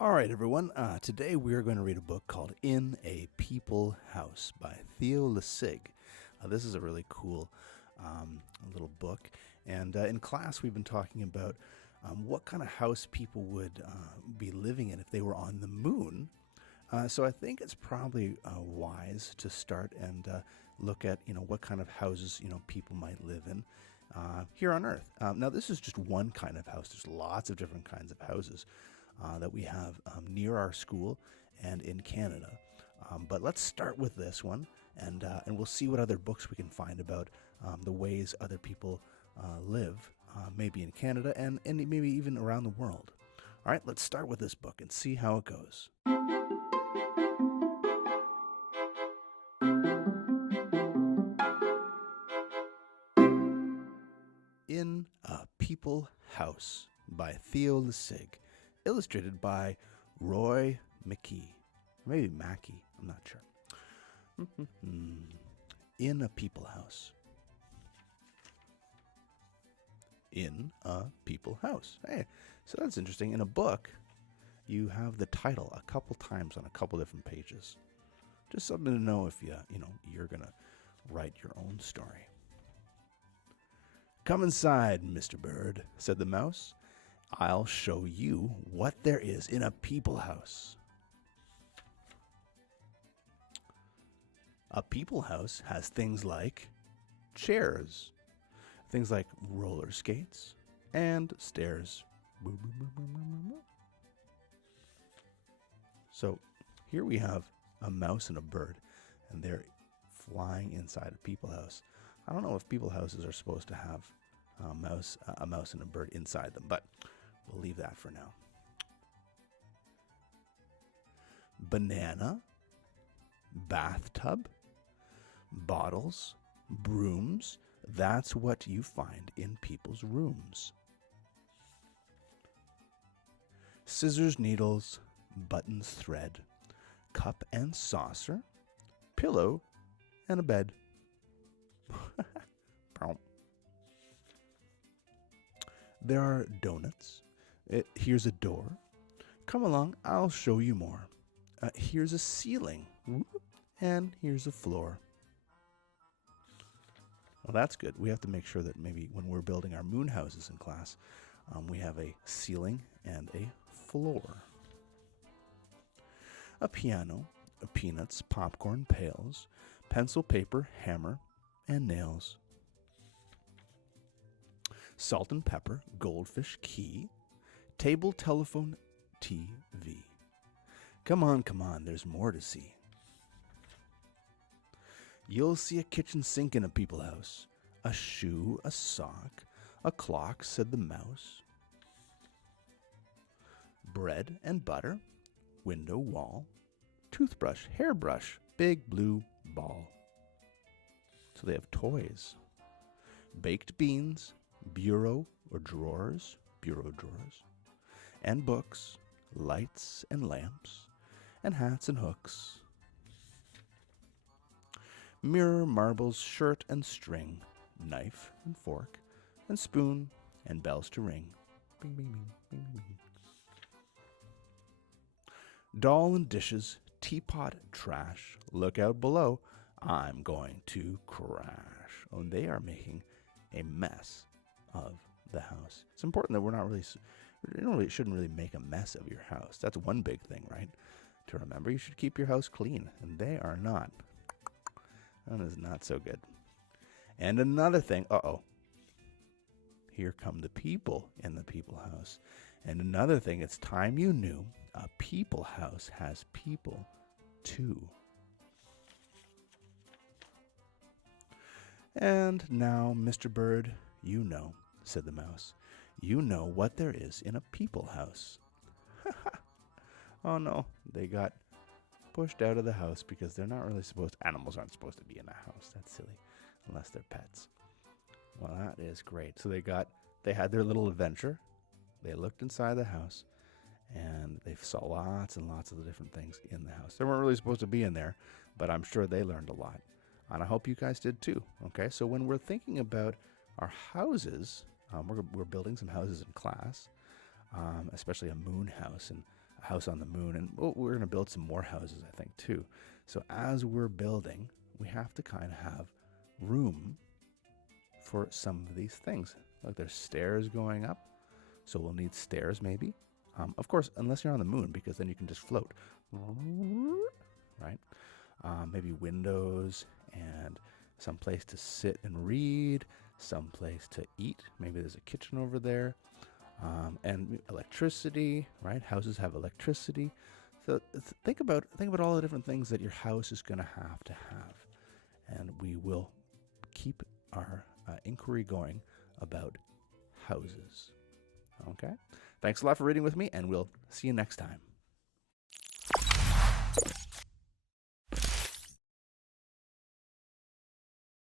All right, everyone. Today we are going to read a book called In a People House by Theo Lasig. This is a really cool little book. And in class, we've been talking about what kind of house people would be living in if they were on the moon. So I think it's probably wise to start and look at, what kind of houses, people might live in here on Earth. Now, this is just one kind of house. There's lots of different kinds of houses that we have near our school and in Canada. But let's start with this one, and we'll see what other books we can find about the ways other people live, maybe in Canada and maybe even around the world. All right, let's start with this book and see how it goes. In a People House by Theo Lasig, illustrated by Roy McKee. Maybe Mackey, I'm not sure. In a People House. In a People House. Hey, so that's interesting. In a book, you have the title a couple times on a couple different pages. Just something to know if you're going to write your own story. "Come inside, Mr. Bird," said the mouse. "I'll show you what there is in a people house." A people house has things like chairs, things like roller skates, and stairs. So here we have a mouse and a bird, and they're flying inside a people house. I don't know if people houses are supposed to have a mouse and a bird inside them, but we'll leave that for now. Banana, bathtub, bottles, brooms. That's what you find in people's rooms. Scissors, needles, buttons, thread, cup and saucer, pillow, and a bed. There are donuts. Here's a door. Come along, I'll show you more. Here's a ceiling. And here's a floor. Well, that's good. We have to make sure that maybe when we're building our moon houses in class, we have a ceiling and a floor. A piano, peanuts, popcorn, pails, pencil, paper, hammer, and nails. Salt and pepper, goldfish, key, table, telephone, TV. Come on, there's more to see. You'll see a kitchen sink in a people house, a shoe, a sock, a clock, said the mouse. Bread and butter, window, wall, toothbrush, hairbrush, big blue ball. So they have toys. Baked beans, bureau or drawers, bureau drawers, and books, lights and lamps, and hats and hooks. Mirror, marbles, shirt and string, knife and fork, and spoon, and bells to ring. Bing, bing, bing, bing, bing. Doll and dishes, teapot, trash. Look out below, I'm going to crash. Oh, and they are making a mess of the house. It's important that you shouldn't really make a mess of your house. That's one big thing, right? To remember, you should keep your house clean, and they are not. That is not so good. And another thing, here come the people in the people house. And another thing, it's time you knew, a people house has people too. And now, Mr. Bird, you know, said the mouse. You know what there is in a people house. Oh no, they got pushed out of the house because they're not really animals aren't supposed to be in a house. That's silly, unless they're pets. Well, that is great. So they had their little adventure. They looked inside the house, and they saw lots and lots of the different things in the house. They weren't really supposed to be in there, but I'm sure they learned a lot. And I hope you guys did too. Okay, so when we're thinking about our houses, we're building some houses in class, especially a moon house. And a house on the moon, and we're going to build some more houses, I think, too. So as we're building, we have to kind of have room for some of these things. Like there's stairs going up, so we'll need stairs maybe. Of course, unless you're on the moon, because then you can just float, right? Maybe windows and some place to sit and read, some place to eat. Maybe there's a kitchen over there, and electricity, right? Houses have electricity. So think about all the different things that your house is going to have, and we will keep our inquiry going about houses. Okay? Thanks a lot for reading with me, and we'll see you next time.